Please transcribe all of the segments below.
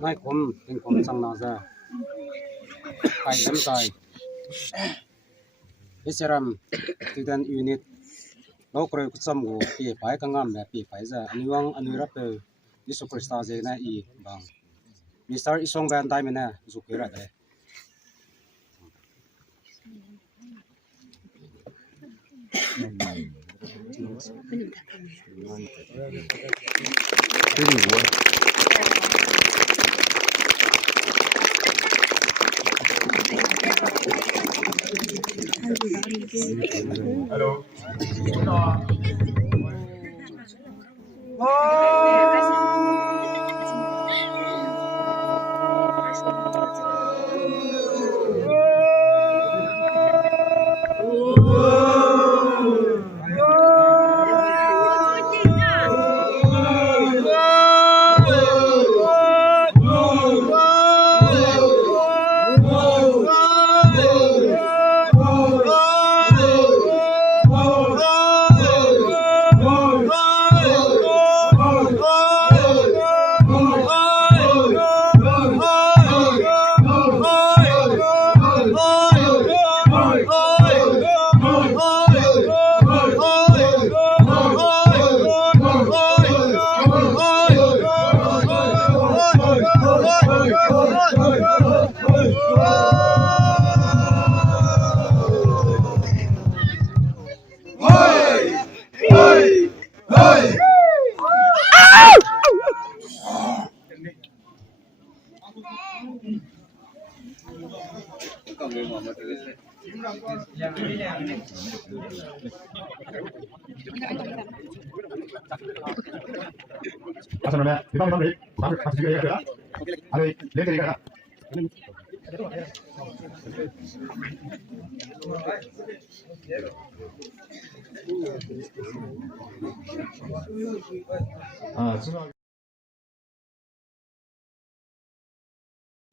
ไม่คมเป็นคมสังนาซะไปลำไส้อิสรามที่ดันยูนิตเราเคยคุยสมุปีไปกังงามแบบปีไปซะอันนี้วังอันนี้รับเตอร์ยิสุคริสต์เจนะอีบางมิสเตอร์อิสองแบนได้ไหมนะสุขีระได้Hello. Asal kita memang baik, tapi masih juga ya, ada lihat dari kakak.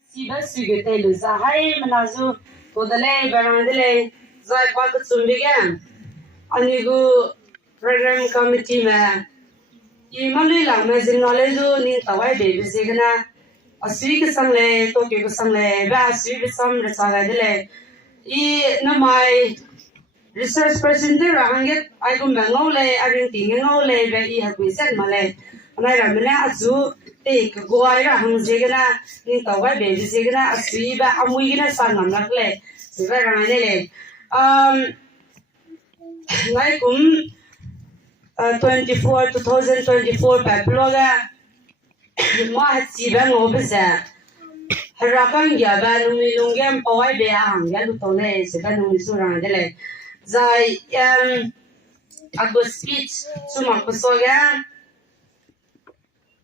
Siapa sudah tahu sahai menazu kodalai berandai zai pakai sumbigan, anigu program committee me, imalu lah mazin knowledge ni tawai deh bisigana, asli kesangle, toke kesangle, asli besam resaga deh, namai research person tu ranget, aku mengaule, aring tinggal ngaule, be hakuisan malai, anai ramai azu gua ira hamzegana ni tawai be bisegana asri ba amuigana sanam nakle siba ranane le ngai kum 2024 paploga ma siba ngobza harakan ya ba numi lungem pawai be ang ya lutone siba numi surang dele zai agbo speech suma kosoga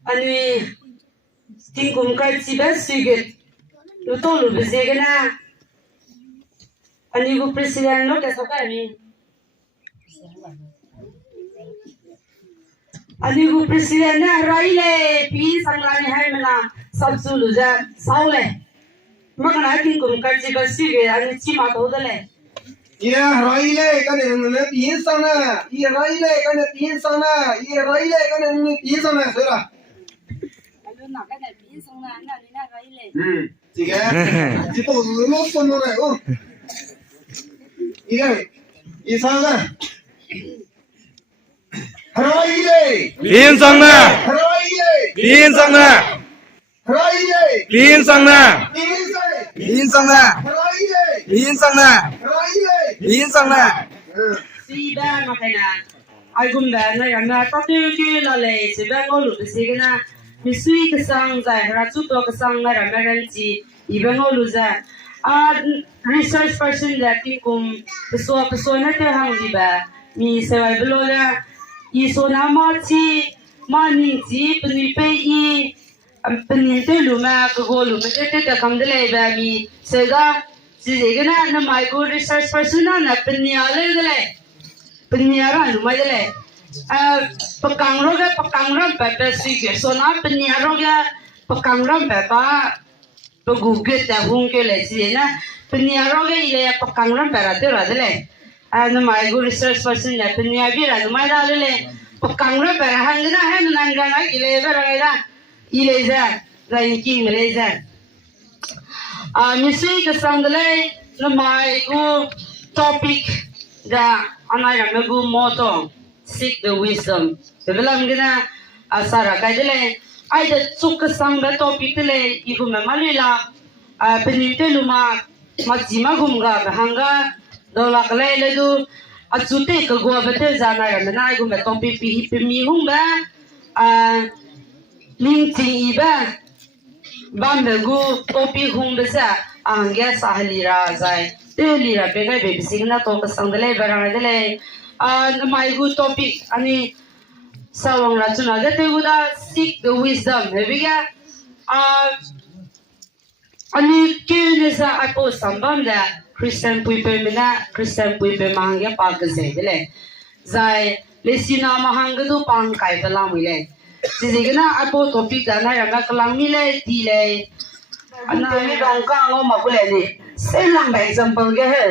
ani tingkum kai siba siget lutolu bezegana ani go president lo kasoka ni ani go president na raile pi sanglani hai mena sabsulu ja saule magana tingkum kai siba siget ani chima todale iya raile kan ne pi sana iya raile kan pi sana iya raile kan ne pi sana sera chị cái chị tổ lốt con nó này ô ý cái ý sao ra rồi đây Liên sang nè, rồi đây liên sang nè, rồi đây liên sang nè, liên sang liên sang nè, rồi đây liên sang nè, rồi đây liên sang nè. si ba makana ai gum ba na yana ta tu ki la le si ba ko lu si gana mi sui ka sang zai ra chu to ka sang na ra ran chi even all loser. Research person that kum pessoa na te hang di ba mi sewai beloga iso nama ci mani ci penipe I peninte luma ko luma te kam de le ba mi sega ci de na mai ko research person na peniale de le peniara luma de le pakang ram pa si ke so na peniaro ga pakang ram pa gugut da hung ke le si na peniaro ga ile pakang ram para te ra de le no mai go research person na penia bi ra no mai da le pakang ram para hang na han nan ga na ile ba ra ga ile za ra ki le za misi ke sang de le no mai go topic da anai ra go moto seek the wisdom belam gina asara ka de le ai da tsuk sang da topic le I gu ma malila penite luma majima gumga hanga dola kale le du achute ka go bete jana ra na ai gu ma topic pi mi humba ling ti iba bambe gu topic humba sa angya sahlira zai te lira pe ga be signa to ka sang le barang de le mai gu topic ani sawang ra chuna ga te guda seek the wisdom hebiga ani kene sa apo sambam da Christian puipe mina Christian puipe mahangya pak ze le zai lesina mahang du pang kai bala mile sizigna apo topic da na ra kalang mile ti le ana mi bang ka ngo ma bule ni selang ba example ge he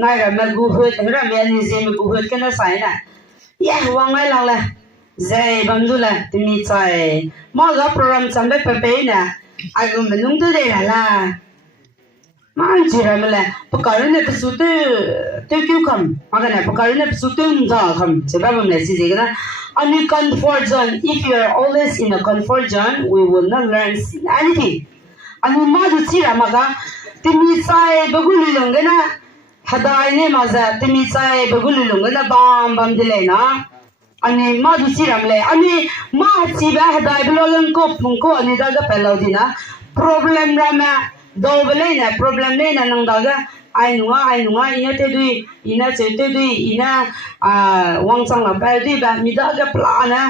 na ra ma gu hut ra me ni ze me gu hut kana sai na ya wang mai lang la zai bandula timi chai ma ga program chambe pe na ai gum nung tu de la ma jira mala pakar ne su te kyu kam ma ga na pakar ne su te ga kam se ba bam ne si je ga ani comfort zone if you are always in a comfort zone we will not learn anything ani ma du chira ma ga timi chai baguli long ga na hadai ne ma za timi chai baguli long ga na bam de le na ani ma du chiram le ani ma chi ba hadai blolan ko pung ko ani da ga pelo dina problem ra ma do bele na problem le na nang da ga ai nuwa ina te dui ina che te dui ina wang chang la pa dui ba mi da ga pla na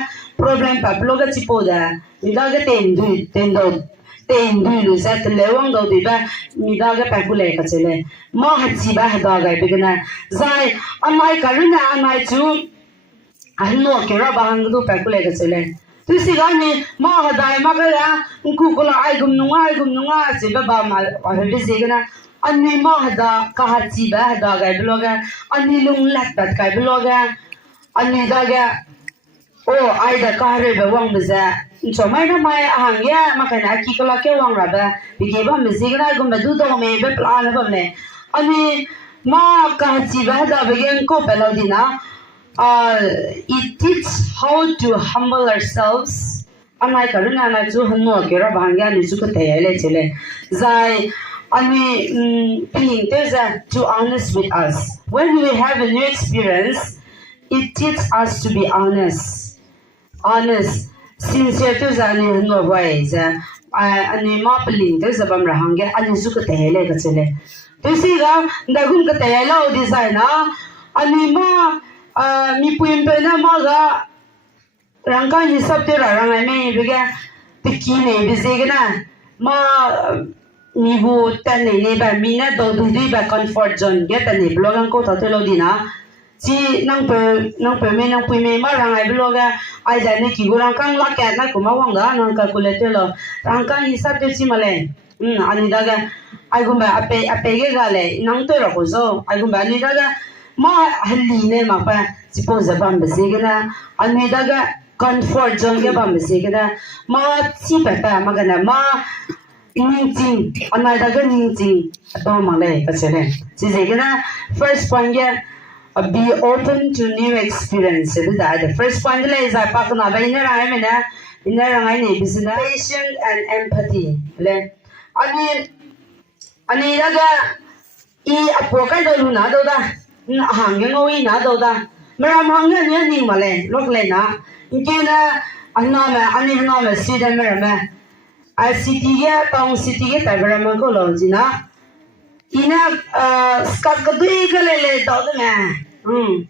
problem pa blo ga chi po da mi da ga ten dui lu sa te le wang do dui ba mi da ga pa ku le ka che le ma ha chi ba da ga pe na zai amai karuna amai chu ahno kera bahang du pekule ga chele tu sigani ma hadai ma ga ku kula ai gum nunga se ba ma ha be zegana ani ma hada ka ha chi ba hada ga bloga ani lung lat bat ka bloga ani da ga o ai da ka re ba wang ba so mai na mai ahang ya ma kana ki kala ke wang ra ba bi ge ba me zegana gum ba du do me be plan ba ne ani ma ka chi ba hada be gen ko pe lo dina it teaches how to humble ourselves. Anai karuna na chu hanno kera bhangya ni chu ko tayale chele zai ani being there's to honest with us when we have a new experience it teaches us to be honest sincere to zani hanno wise ani ma being there's a bam rahangya ani chu ko tayale ka chele to si ga ndagun ko tayala o design ani ma mi puim pe na ma ga rangka ni sab te ra rang me biga tiki ne bizegna ma mi bu tan ne ba mi na do du ba comfort zone ge tan ne blogang ko ta te lo dina chi nang pe me nang pui me ma rang ai bloga ai da ne ki gurang kang la ka na ko ma wang ga nang calculator lo rangka ni sab te chi male ani da ga ai gumba ape ge ga le nang to ro ko zo ai gumba ni da ga ma halli ne ma pa suppose bam besigna ani daga comfort zone ge bam besigna ma chi pa pa ma gana ma ning anai daga ning to ma le ka chele chi zegna first point ge be open to new experience the first point le is pa na ba ina ra me na ina ra ngai ne business patience and empathy le ani daga I apo ka do lu na do da hang yang ngoi na do da maram hang ne ni male lok le na ke na anna me ani na me si da me city ya tong city ya tabra man ko lo jina ina skat ka dui ka le do de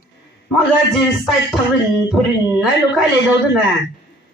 maga jeans tight thorin purin nai lo kai le do de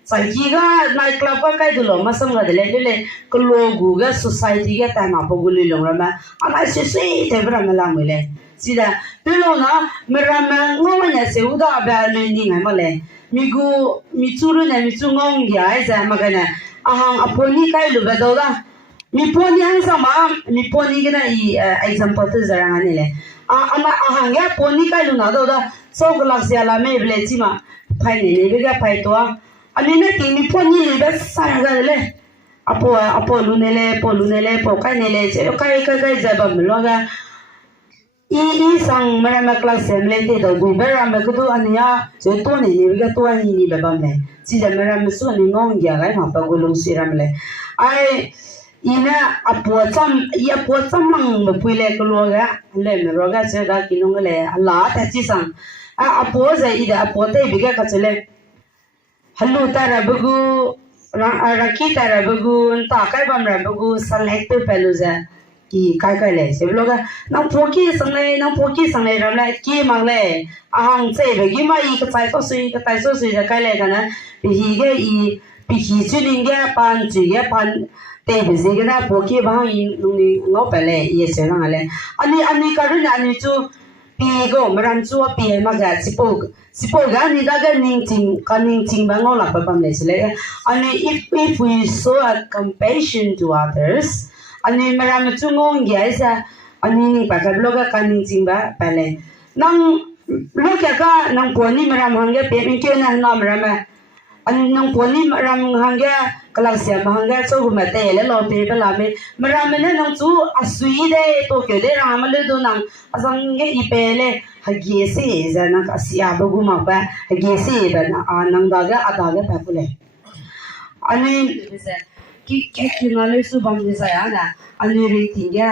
sai ki ga night club ka kai dulo masam ga de le ko logo ga society ga ta ma poguli lo ra ma ana se tabra ma la mo le sida tulo na mera ma ngomanya se uda ba le ni ngai ma le migu mitsuru na mitsungong ya za magana ahang aponi kai lu ba doda mi poni hang sama mi poni gina I example tu zarang ani le ana ahang ya poni kai lu na doda so glass ya la me ble chi ma phai ni le ga phai to ani na ti mi poni le ba sa ga le apo lu ne le po kai ne le se kai za ba mlo ga I sang marama class semlete do gubera me kudu ania je to ni ga to ni ba ba me si da marama so ni ngong ya ga ma pa gulung siramle ai ina apo cham mang me puile ko lo ga le me ro ga se ga kilung le ala ta chi sang apo za ida apo te bi ga ka chele hallu tara bugu rakhi tara bugu ta kai bam ra bugu select peluza ki kai le se bloga nang poki sangle ramla ki mangle ahang che be gi mai ka tai so sui da kai le kana bi hi ge I bi hi chuning ge pan chi ge pan te be ze ge na poki ba I nung ni ngo pe le ye se na le ani ka ru na ni chu pi go maran chu pi ma ga sipo ga ni ga ning ting ba ngo la pa pam le se le ani if we show a compassion to others ani maram chungong yaisa ani pa ka bloga kaning chingba pale nang lokya ka nang poni maram hangge pe ke na maram ani nang poni maram hangge kalasya hangge so gu mate le lo pe pala me maram ne nang chu asui de to ke de ram le do nang asang ge I pele hagi se za na asya bu ma pa hagi se ba nang da ga ada ga pa pule ani ki knowledge su bam desaya na ani rating ya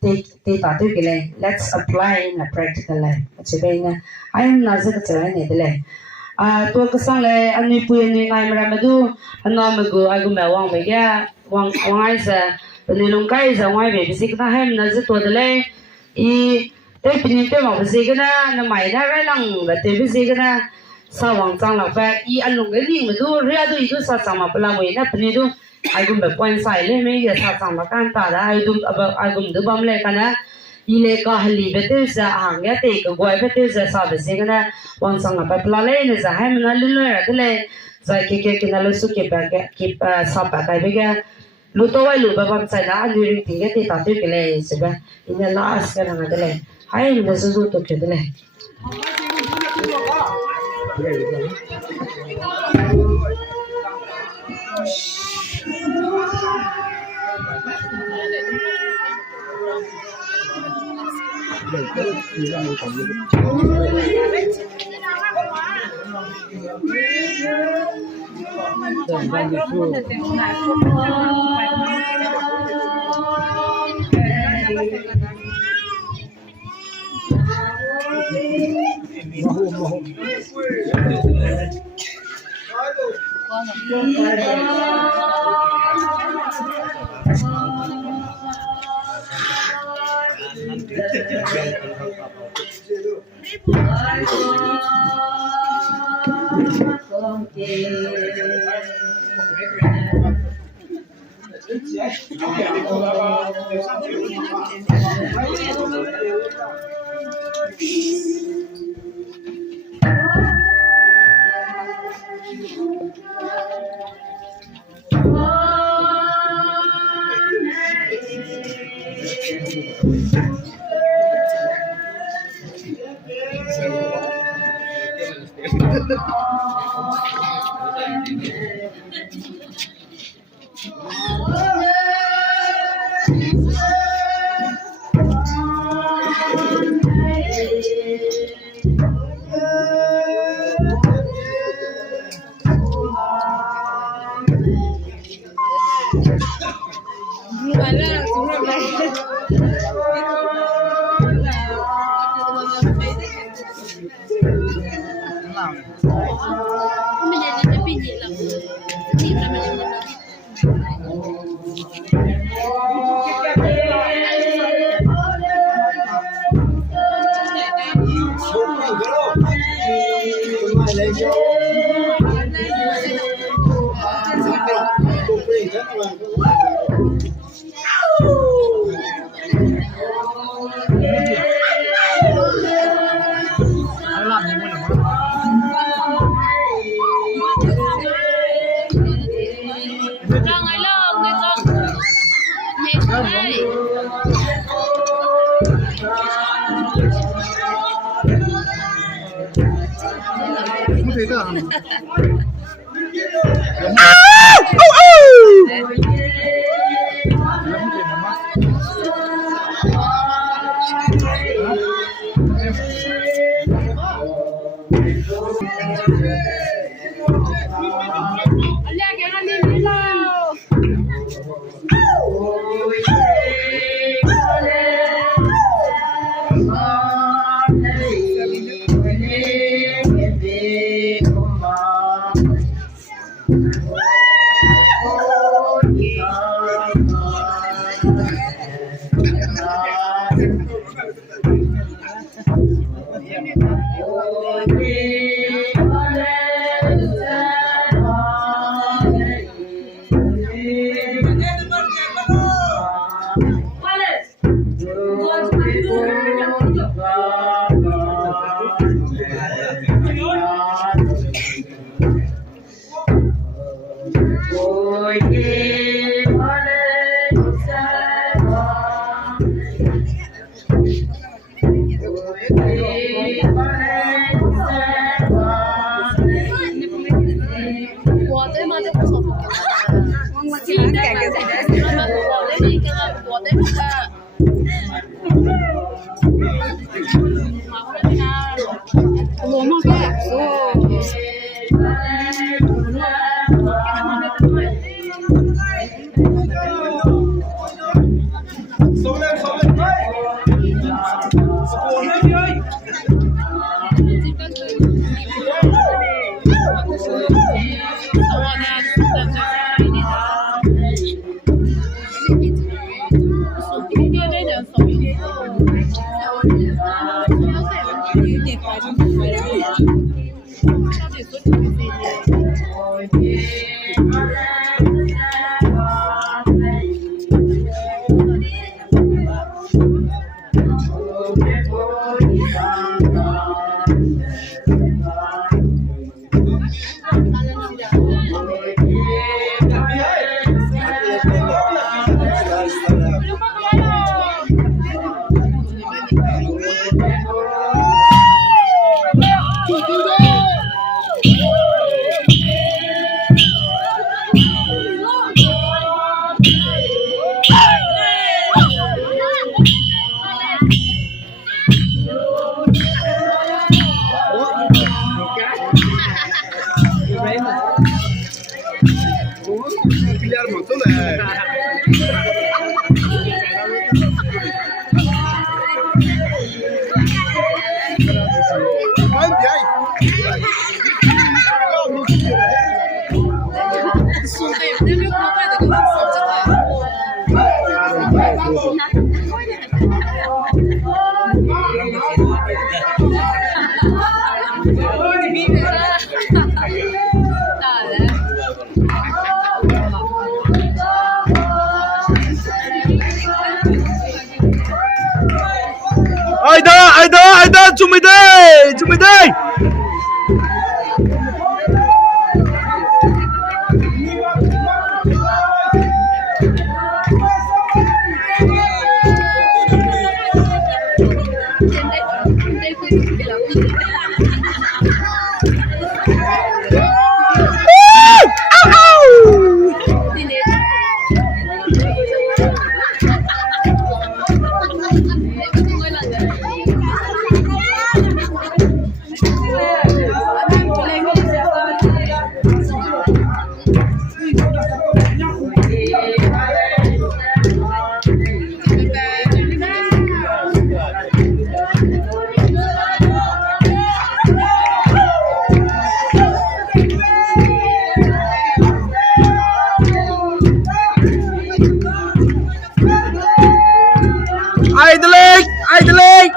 te ta to gele let's apply in a practical life chebena I am nazar chara ne dele to kasang le ani pu ni ngai mara madu anna magu agu ma wang me ya wang ai sa ni long kai za wai be bisik ta hem nazar to dele I te pini te ma bisik na mai na ra lang ba te bisik na sa wang chang la ba I anung ge ni madu ria do I do sa chang ma pla we na pini do I gum be point sai le me ya sa chang ma kan ta da I gum du bam le kana ile ka hali bete sa hang ya te ko goi bete sa be se kana wan sang ma pla le ne za ha na le ra le za ke na le su ke ba ke sa pa kai be ga lu to wai lu ba bam sai da ni ri ti ke ta te ke le se ba ina la as ka na de le hai ne su to ke de le Bây giờ đi pinjil lah. Ni berapa lama? Rằng ấy là người dân nhẹ đây.我对吗？这不错，我记得改革才的，我对你跟我对那个，我嘛个，Aida, chuẩn bị đây. Idling.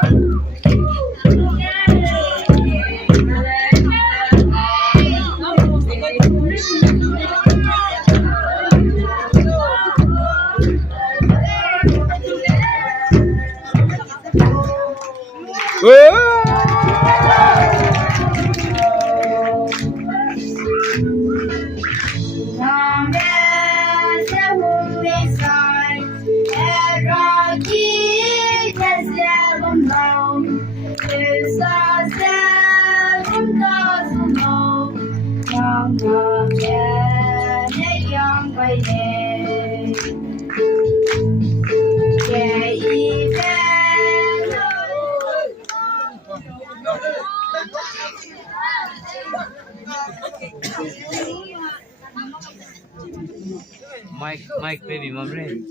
Mike, baby, mom, baby,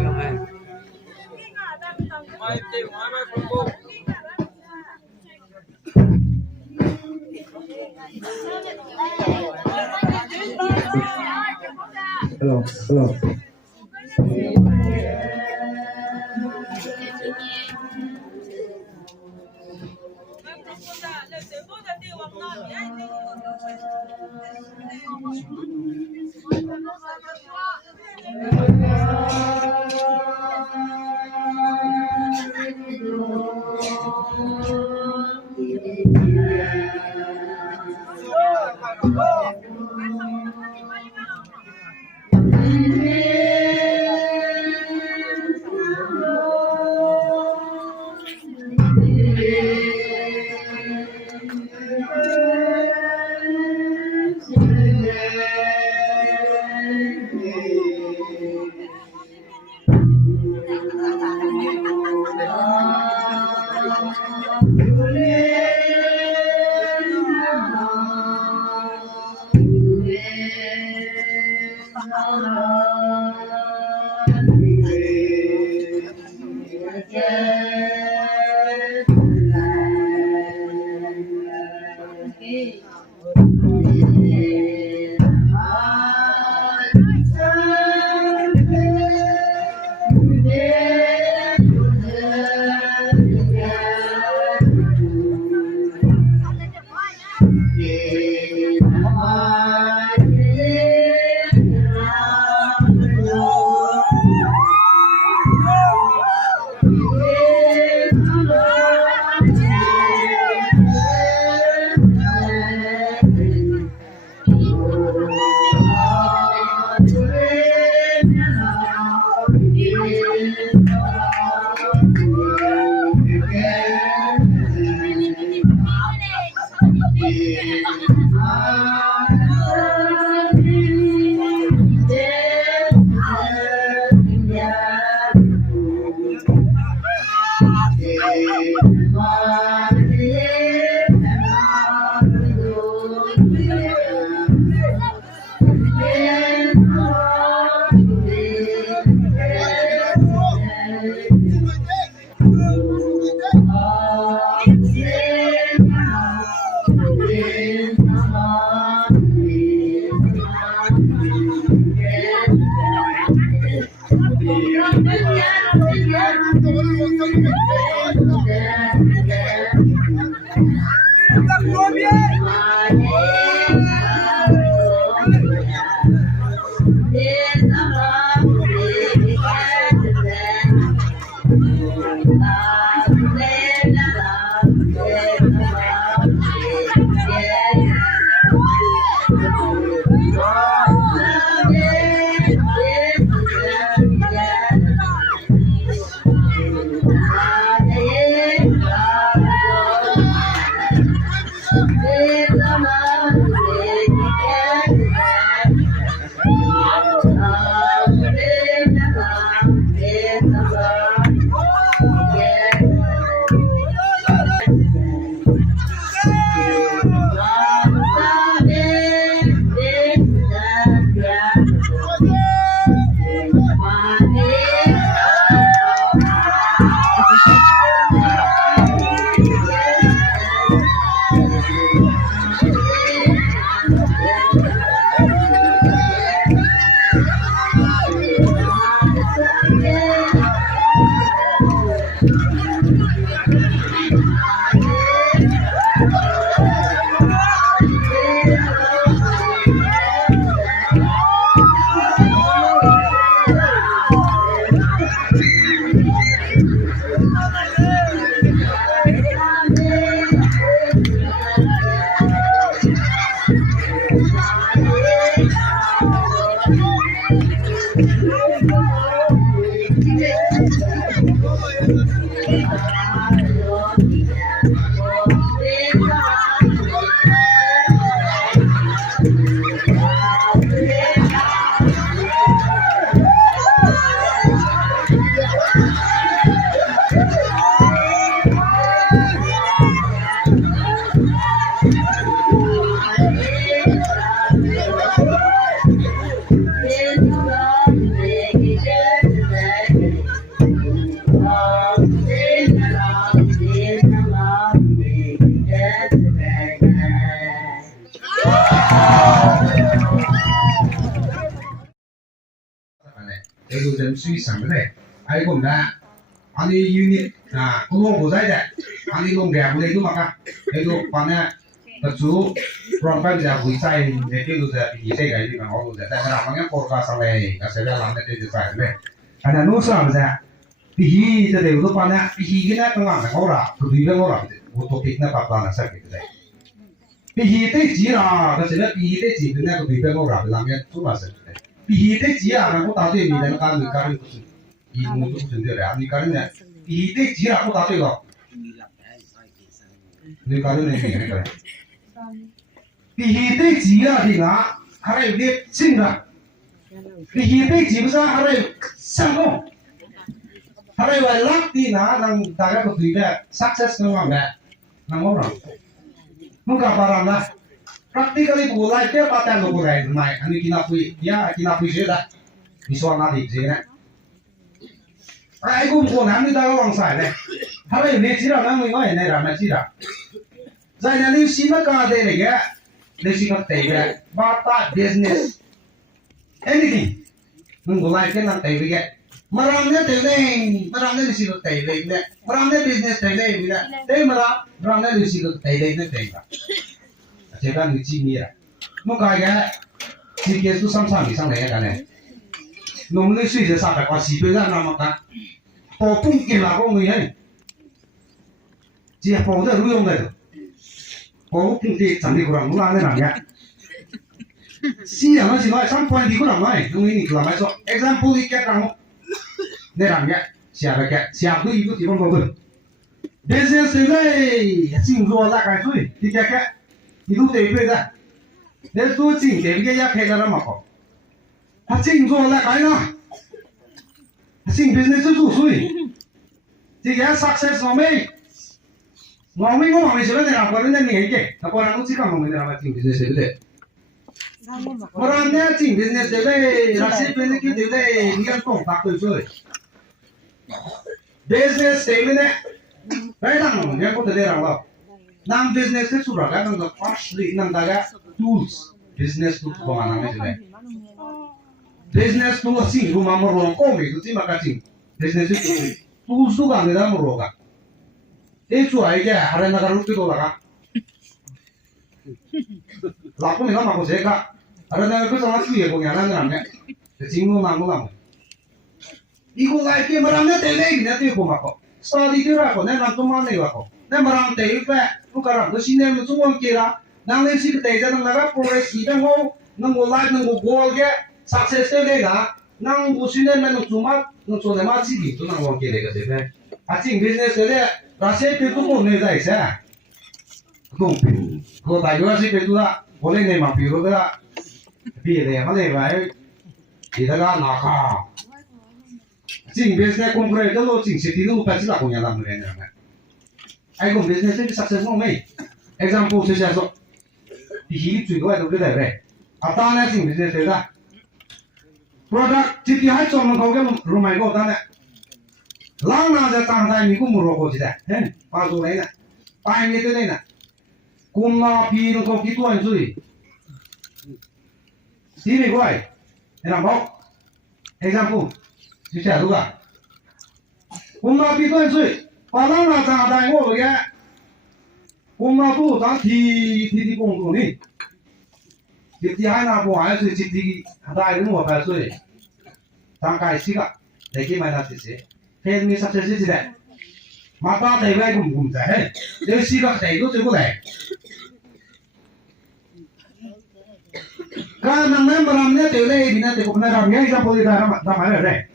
man. Hello. Itu jadi suy sang đấy, ai cũng đã, anh ấy unit à, cũng không có dây đấy, anh ấy không đẹp đây đúng không ạ? Itu quan hệ, thật sự, còn phải giờ quý sai, để cái lúc giờ thì cái cái gì mà họ lúc giờ, tại sao mà cái podcast sang này, cái sẽ làm cái gì phải đấy, anh ấy nói sao vậy? Thì cái điều đó quan hệ, thì cái này cũng làm được ra, cứ đi lên ra, một topic này bắt đầu là sao cái đấy. Thì cái gì là, cái sẽ thì cái gì cái này cứ đi lên ra, làm cái chút là sao? Thì cái gì à, nó tạo ra mình cái cái ý muốn chút chuyện đấy, anh cái này, thì cái gì là nó tạo ra đó,你搞的那个那个，第一对鸡啊，你拿还有点劲的，第一对鸡不是还有成功，还有luck di拿让大家都对的 success 那方面，那我讲，我讲巴拉那，practically 不来这把单都不来，买，你给他会，呀，给他会学的，你说哪里学呢？哎，我男的大家往晒嘞，还有你知道那没我人来让他知道。在那里新的家的那个，那是个对的，把大 business anything， 能够来跟他对的个，马上那对的，马上那是个对的，马上那 business 对的，对马上那是个对的那对的，这个你记你了，我讲个，这个是上上以上来个呢，我们的水是300块，400让那么干，包不给哪个没人，这包的不用的。我平时整理过来，我拿那两个。新人那时候上班的过来买，因为你过来买说 ，example 一个让我那两个下来个，下对一个地方搞的。business 嘞，进入大概水，一个个，一路对对的，那做进这个也开个那么好，他进入大概呢，进 business 做水，这个 success 上面。我们是不是那个人的年纪？那不然我只讲我们那个进 business 对不对？不然呢进 business 对不对？那些 business 对不对？你看讲大对说的 ，business 对不对？来当人不得了了，当 business 出来个那个 firstly 那大家 tools，business tools 不嘛那个对不对 ？business tools 进入嘛么罗，我们就只嘛个进 business tools 都讲的那么罗个。itu aja ada negara itu tuh lah kan laku nih kan aku seka ada negara itu sama sih ya punya namanya sejinggu mamu iku lagi merangnya tele ini tuh aku mako study itu aku nih nanti mana ya aku nih merang tele itu bukan aku sini yang cuma kira nanti sih tele jangan negara progres kita nggak live nggak goal ke sukses tele lah nang busine nang cuma nang cuma masih gitu nang orang kira ke sini acing bisnis tele Rasanya itu pun nih guys ya, tuh, kalau tahu sih itu lah, boleh nih mampir juga, pilih apa nih baik, kita kan nakal, cing bisnis kompre itu lo cing sih itu pasti lah punya dalam dunia ini, ayo bisnis ini sukses mau nih, example saya so, di hidup juga itu kita deh, apa nih cing bisnis itu lah, produk jadi hanya cuma kau kan rumah kau tanya. Lang na za tang dai mi ku mu ro ko ji da hen pa zu lai na pa ni de lai na kum na pi no ko ki tuan zui si ni guai era mo example ji cha lu ga kum na pi tuan zui pa lang na za dai wo ge kum na bu da ti gong du ni ti hai na bo ai zui ti dai lu mo pa zui tang kai si ga de ki mai na si si Thế mình sắp xếp gì đấy? Mà ba thầy với cùng cùng thế, nếu xí các thầy都追过来。Ka nang na maram ne te le dina te ko na ram ya isa poli da ma re.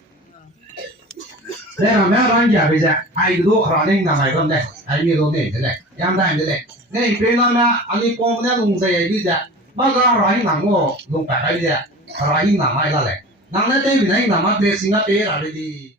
Le ram ya ran ja be ja. Ai do khra ning na mai ram de. Ai mi do ne de. Yam dai de le. Ne pe na na ani pom ne lung se bi ja. Ba ga ra hi nang mo lung pa ai ja. Ra hi nang mai la le. Nang na te bi nai na ma pe singa pe ra de di.